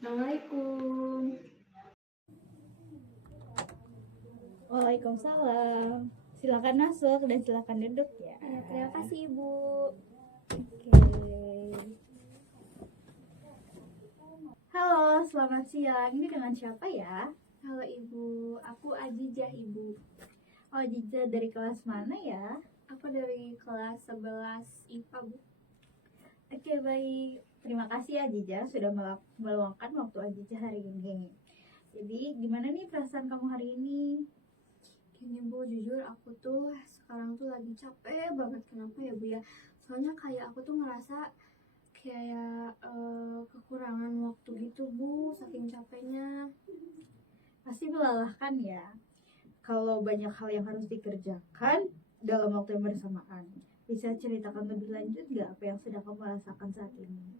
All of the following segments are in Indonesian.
Assalamualaikum. Waalaikumsalam. Silakan masuk dan silakan duduk ya. Ya, terima kasih Ibu. Oke. Halo, selamat siang. Ini dengan siapa ya? Halo Ibu, aku Ajijah Ibu. Oh, Jiza dari kelas mana ya? Aku dari kelas 11 IPA Bu. Oke, baik. Terima kasih ya Jiza sudah meluangkan waktu Ajija hari ini. Jadi, gimana nih perasaan kamu hari ini? Gini Bu, jujur aku tuh sekarang tuh lagi capek banget. Kenapa ya Bu ya? Soalnya kayak aku tuh ngerasa kayak kekurangan waktu gitu Bu, saking capeknya. Pasti melelahkan ya. Kalau banyak hal yang harus dikerjakan dalam waktu yang bersamaan. Bisa ceritakan lebih lanjut nggak apa yang sedang kamu rasakan saat ini?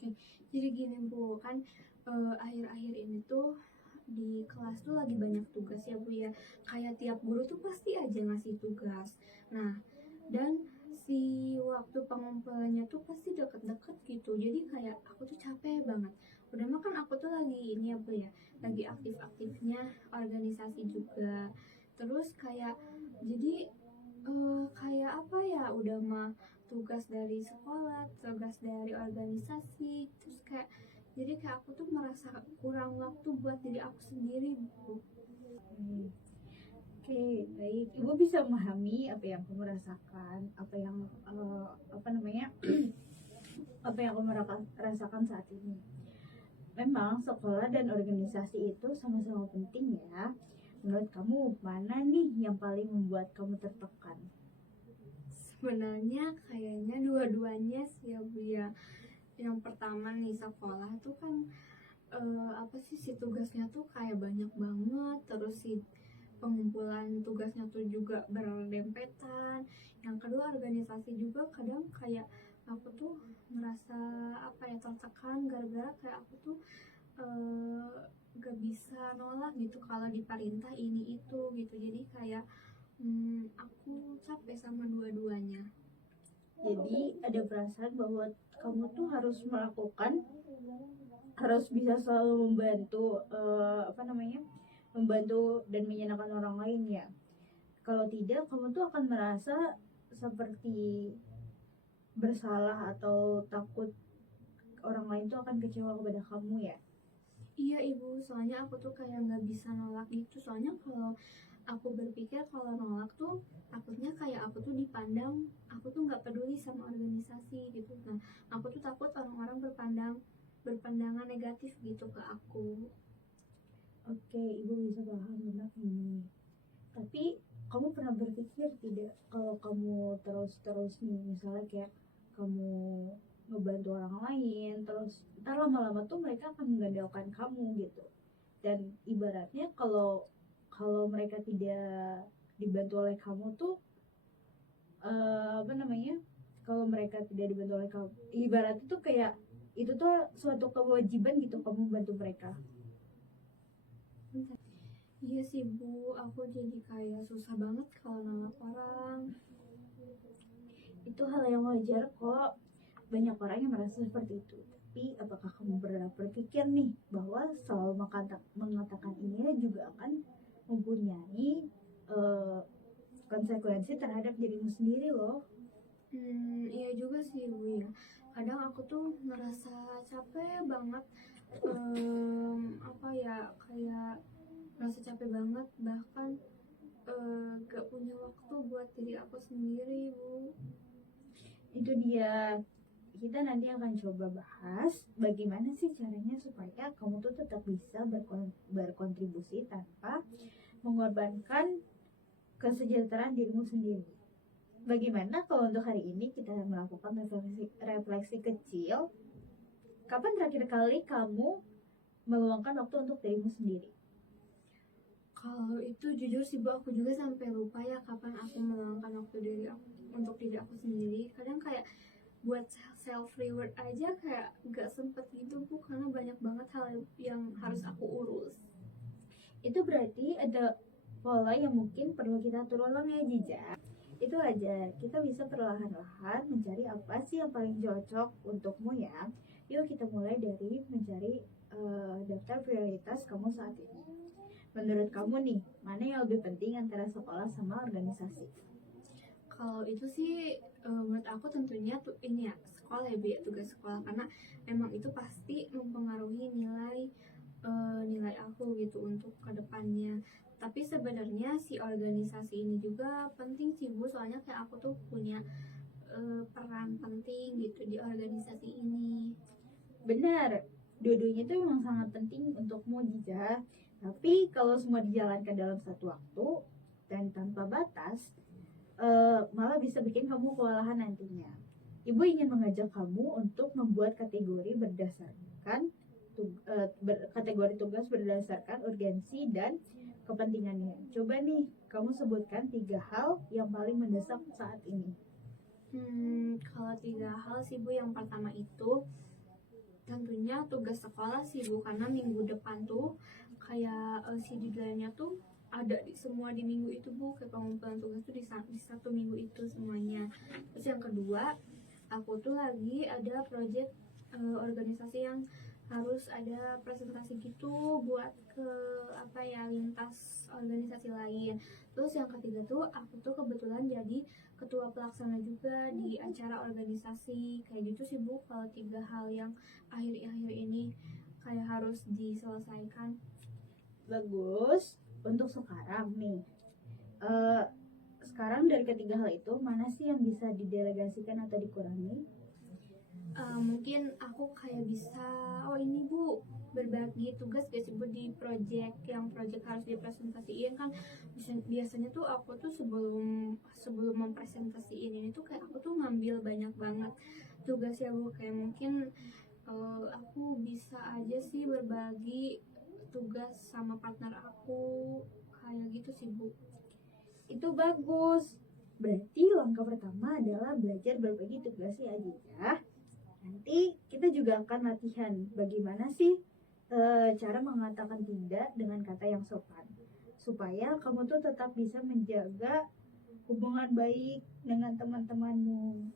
Oke, jadi gini Bu, kan akhir-akhir ini tuh di kelas tuh lagi banyak tugas ya Bu ya. Kayak tiap guru tuh pasti aja ngasih tugas. Nah, dan si waktu pengumpulannya tuh pasti deket-deket gitu. Jadi kayak aku tuh capek banget. Udah makan aku tuh lagi ini ya Bu ya, lagi aktif-aktifnya organisasi juga. Terus kayak jadi kayak apa ya, udah mah tugas dari sekolah, tugas dari organisasi, terus kayak jadi kayak aku tuh merasa kurang waktu buat diri aku sendiri Bu. Oke, baik. Ibu bisa memahami apa yang kamu rasakan, apa yang apa namanya, apa yang kamu rasakan saat ini. Memang sekolah dan organisasi itu sama-sama penting ya. Menurut kamu mana nih yang paling membuat kamu tertekan? Sebenarnya kayaknya dua-duanya sih ya Bu ya. Yang pertama nih, sekolah tuh kan apa sih, si tugasnya tuh kayak banyak banget, terus si pengumpulan tugasnya tuh juga berdempetan. Yang kedua, organisasi juga kadang kayak aku tuh merasa apa ya, tertekan gara-gara kayak aku tuh gak bisa nolak gitu kalau diperintah ini itu gitu. Jadi kayak aku capek sama dua-duanya. Jadi ada perasaan bahwa kamu tuh harus melakukan, harus bisa selalu membantu apa namanya, membantu dan menyenangkan orang lain ya. Kalau tidak, kamu tuh akan merasa seperti bersalah atau takut orang lain tuh akan kecewa kepada kamu ya. Iya Ibu, soalnya aku tuh kayak nggak bisa nolak gitu. Soalnya kalau aku berpikir kalau nolak tuh takutnya kayak aku tuh dipandang, aku tuh nggak peduli sama organisasi gitu. Nah, aku tuh takut orang-orang berpandangan negatif gitu ke aku. Oke, ibu bisa paham benar ini. Tapi kamu pernah berpikir tidak kalau kamu terus nih, misalnya kayak kamu ngebantu orang lain, terus ntar lama-lama tuh mereka akan mengandalkan kamu gitu. Dan ibaratnya kalau kalau mereka tidak dibantu oleh kamu tuh apa namanya? Kalau mereka tidak dibantu oleh kamu, ibaratnya tuh kayak itu tuh suatu kewajiban gitu kamu bantu mereka. Iya sih Bu, aku jadi kayak susah banget kalau nolak orang. Itu hal yang wajar kok, banyak orang yang merasa seperti itu. Tapi apakah kamu pernah berpikir nih bahwa selalu mengatakan ini juga akan mempunyai konsekuensi terhadap dirimu sendiri loh. Iya juga sih Bu ya. Kadang aku tuh ngerasa capek banget, apa ya, kayak ngerasa capek banget, bahkan gak punya waktu buat diri aku sendiri Bu. Itu dia, kita nanti akan coba bahas bagaimana sih caranya supaya kamu tuh tetap bisa berkontribusi tanpa mengorbankan kesejahteraan dirimu sendiri. Bagaimana kalau untuk hari ini kita melakukan refleksi kecil? Kapan terakhir kali kamu meluangkan waktu untuk dirimu sendiri? Kalau itu jujur sih Bu, aku juga sampai lupa ya kapan aku meluangkan waktu untuk diri aku sendiri. Kadang kayak buat self reward aja kayak gak sempet gitu Bu, karena banyak banget hal yang harus aku urus. Itu berarti ada pola yang mungkin perlu kita atur ulang ya Jija. Itu aja, kita bisa perlahan-lahan mencari apa sih yang paling cocok untukmu ya. Yuk kita mulai dari mencari daftar prioritas kamu saat ini. Menurut kamu nih, mana yang lebih penting antara sekolah sama organisasi? Kalau itu sih menurut aku tentunya tuh ini ya sekolah ya Bu ya, tugas sekolah, karena emang itu pasti mempengaruhi nilai aku gitu untuk kedepannya. Tapi sebenarnya si organisasi ini juga penting sih Bu, soalnya kayak aku tuh punya peran penting gitu di organisasi ini. Benar, dua-duanya itu memang sangat penting untukmu Jiza. Tapi kalau semua dijalankan dalam satu waktu dan tanpa batas, malah bisa bikin kamu kewalahan nantinya. Ibu ingin mengajak kamu untuk membuat kategori berdasarkan kategori tugas berdasarkan urgensi dan kepentingannya. Coba nih, kamu sebutkan 3 hal yang paling mendesak saat ini. Kalau 3 hal sih Bu, yang pertama itu tentunya tugas sekolah sih Bu, karena minggu depan tuh kayak si deadline-nya tuh ada semua di minggu itu Bu, kayak pengumpulan tugas tuh di satu minggu itu semuanya. Terus yang kedua, aku tuh lagi ada project organisasi yang harus ada presentasi gitu buat ke lintas organisasi lain. Terus yang ketiga tuh aku tuh kebetulan jadi ketua pelaksana juga di acara organisasi kayak gitu sih Bu, kalau 3 hal yang akhir-akhir ini kayak harus diselesaikan. Bagus. Untuk sekarang nih, sekarang dari ketiga hal itu mana sih yang bisa didelegasikan atau dikurangi? Mungkin aku kayak bisa ini Bu, berbagi tugas gak sih Bu di project harus dipresentasiin kan. Biasanya tuh aku tuh sebelum mempresentasiin ini tuh kayak aku tuh ngambil banyak banget tugas ya Bu, kayak mungkin aku bisa aja sih berbagi tugas sama partner aku kayak gitu sih Bu. Itu bagus. Berarti langkah pertama adalah belajar berbagi tugas ya Jiza. Nanti kita juga akan latihan bagaimana sih cara mengatakan tidak dengan kata yang sopan, supaya kamu tuh tetap bisa menjaga hubungan baik dengan teman-temanmu.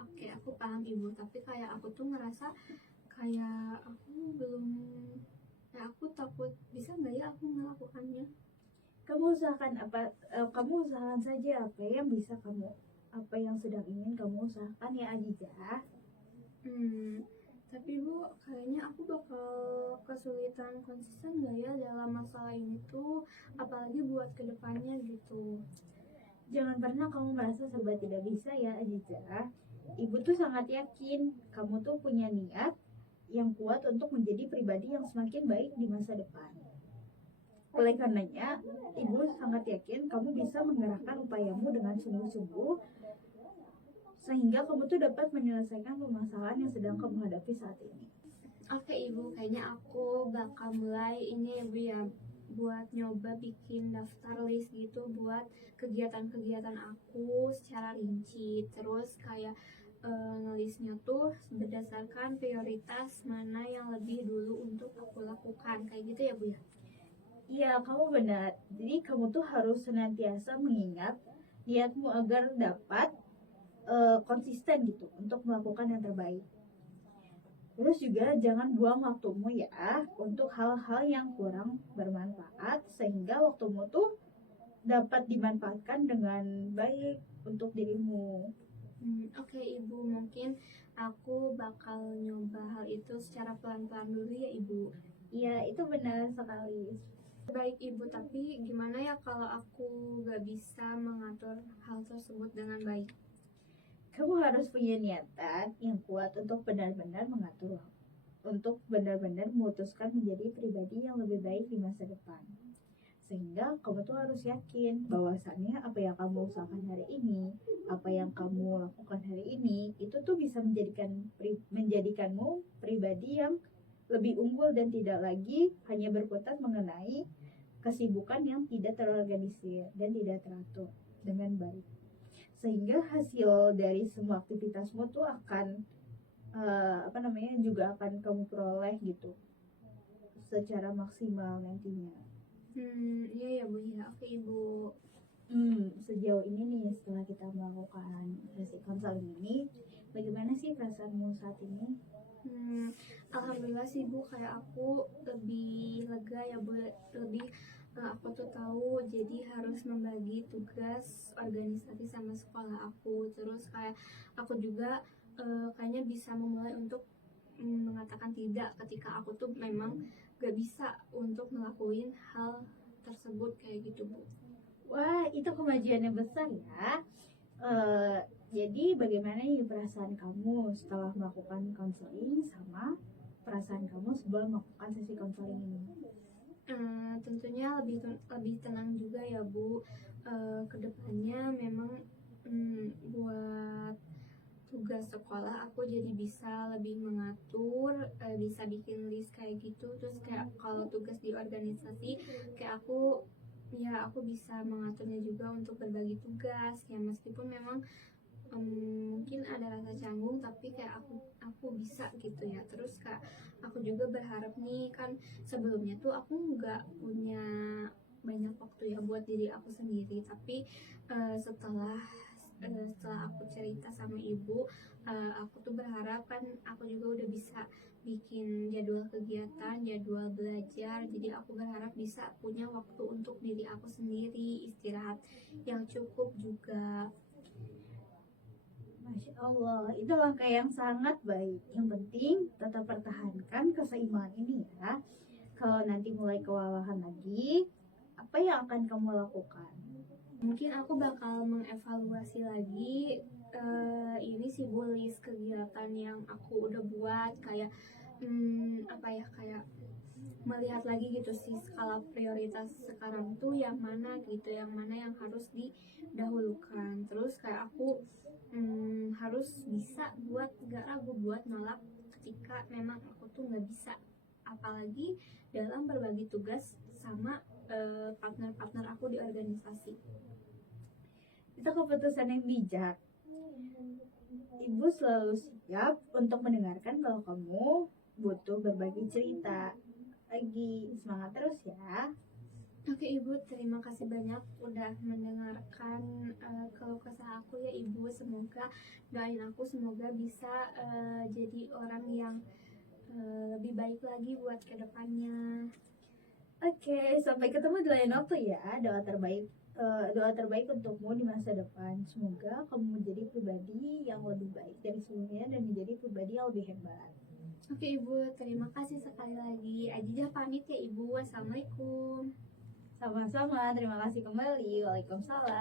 Oke, aku paham Ibu, tapi kayak aku tuh ngerasa kayak aku belum, ya aku takut bisa nggak ya aku melakukannya. Kamu usahakan kamu usahakan saja apa yang sedang ingin kamu usahakan ya Aziza. Tapi Bu, kayaknya aku bakal kesulitan konsisten nggak ya dalam masalah ini tuh, apalagi buat kedepannya gitu. Jangan pernah kamu merasa serba tidak bisa ya Aziza. Ibu tuh sangat yakin kamu tuh punya niat yang kuat untuk menjadi pribadi yang semakin baik di masa depan. Oleh karenanya, Ibu sangat yakin kamu bisa menggerakkan upayamu dengan sungguh-sungguh sehingga kamu tuh dapat menyelesaikan permasalahan yang sedang kamu hadapi saat ini. Oke Ibu, kayaknya aku bakal mulai ini ya Bu ya, buat nyoba bikin daftar list gitu buat kegiatan-kegiatan aku secara rinci. Terus kayak ngelistnya tuh berdasarkan prioritas mana yang lebih dulu untuk aku lakukan, kayak gitu ya Bu ya. Iya, kamu benar. Jadi kamu tuh harus senantiasa mengingat niatmu agar dapat konsisten gitu untuk melakukan yang terbaik. Terus juga jangan buang waktumu ya untuk hal-hal yang kurang bermanfaat sehingga waktumu tuh dapat dimanfaatkan dengan baik untuk dirimu. Oke Ibu, mungkin aku bakal nyoba hal itu secara pelan-pelan dulu ya Ibu. Iya, itu benar sekali. Baik Ibu, tapi gimana ya kalau aku gak bisa mengatur hal tersebut dengan baik? Kamu harus punya niatan yang kuat untuk benar-benar memutuskan menjadi pribadi yang lebih baik di masa depan. Sehingga kamu tuh harus yakin bahwasannya apa yang kamu usahakan hari ini, apa yang kamu lakukan hari ini, itu tuh bisa menjadikanmu pribadi yang lebih unggul dan tidak lagi hanya berkutat mengenai kesibukan yang tidak terorganisir dan tidak teratur dengan baik. Sehingga hasil dari semua aktivitasmu tuh akan juga akan kamu peroleh gitu secara maksimal nantinya. Iya ya Bu ya, oke Ibu. Sejauh ini nih setelah kita melakukan sesi konseling ini, bagaimana sih perasaanmu saat ini? Alhamdulillah sih Bu, kayak aku lebih lega ya Bu, lebih aku tuh tahu jadi harus membagi tugas organisasi sama sekolah aku. Terus kayak aku juga kayaknya bisa memulai untuk mengatakan tidak ketika aku tuh memang gak bisa untuk ngelakuin hal tersebut kayak gitu Bu. Wah, itu kemajuannya besar ya. Eh, jadi bagaimana nih perasaan kamu setelah melakukan konseling sama perasaan kamu sebelum melakukan sesi konseling ini? Tentunya lebih tenang juga ya Bu. Kedepannya memang buat tugas sekolah aku jadi bisa lebih mengatur, bisa bikin list kayak gitu. Terus kayak kalau tugas di organisasi kayak aku bisa mengaturnya juga untuk berbagi tugas ya, meskipun memang mungkin ada rasa canggung tapi kayak aku bisa gitu ya. Terus kak aku juga berharap nih, kan sebelumnya tuh aku nggak punya banyak waktu ya buat diri aku sendiri, tapi setelah aku cerita sama ibu, aku tuh berharap kan aku juga udah bisa bikin jadwal kegiatan, jadwal belajar. Jadi aku berharap bisa punya waktu untuk diri aku sendiri, istirahat yang cukup juga. Masya Allah, itu langkah yang sangat baik. Yang penting tetap pertahankan keseimbangan ini ya. Kalau nanti mulai kewalahan lagi, apa yang akan kamu lakukan? Mungkin aku bakal mengevaluasi lagi ini sih Bu, list kegiatan yang aku udah buat, kayak kayak melihat lagi gitu sih skala prioritas sekarang tuh yang mana gitu, yang mana yang harus didahulukan. Terus kayak aku harus bisa buat gak ragu buat nolak ketika memang aku tuh nggak bisa, apalagi dalam berbagi tugas sama partner-partner aku di organisasi. Itu keputusan yang bijak. Ibu selalu siap untuk mendengarkan kalau kamu butuh berbagi cerita. Lagi semangat terus ya. Oke Ibu, terima kasih banyak udah mendengarkan keluh kesah aku ya Ibu. Semoga doain aku semoga bisa jadi orang yang lebih baik lagi buat kedepannya. Oke, sampai ketemu di lain waktu ya. Doa terbaik untukmu di masa depan. Semoga kamu menjadi pribadi yang lebih baik dari sebelumnya dan menjadi pribadi yang lebih hebat. Oke Ibu, terima kasih sekali lagi. Ajijah pamit ya Ibu. Wassalamualaikum. Sama-sama, terima kasih kembali. Waalaikumsalam.